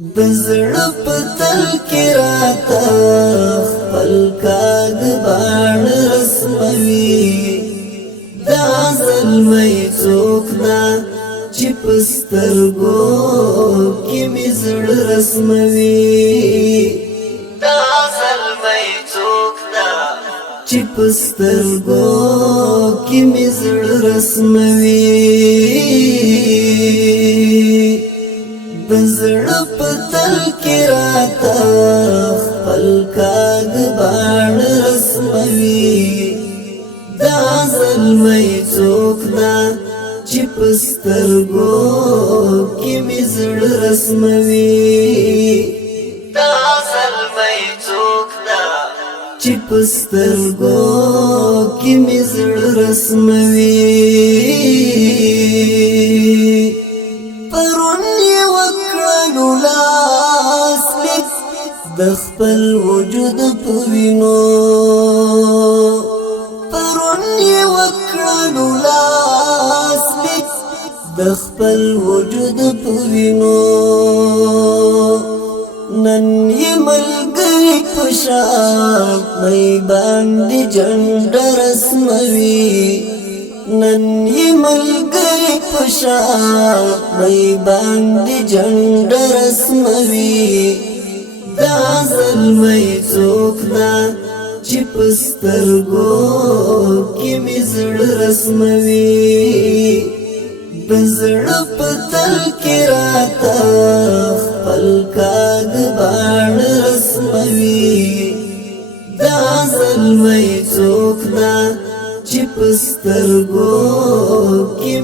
د زړه په تل کې راته خپل کاږ باڼ رسموي دا زلمی څوک ده چې په سترګو کې مې زړه رسموي دا زلمی څوک ده چې په سترګو کې مې زړه رسموي د زړه په تل کې راته خپل کاږ باڼ رسموي دا زلمی څوک ده چې په سترګو کې مې زړه رسموي دا زلمی څوک ده چې په سترګو کې مې زړه رسموي پرون یې وکړلو لاسلیک د خپل وجود په وینو پرون یې وکړلو لاسلیک د خپل وجود په وینو نن یې ملګری په شان مې باندې جنډه رسموي نن یې ملګری په شان مې باندې جنډه رسموي دا زلمی څوک ده چې په سترګو کې مې زړه رسموي د زړه په تل کې راته خپل کاږ باڼ رسموي دا زلمی څوک ده چې په سترګو کې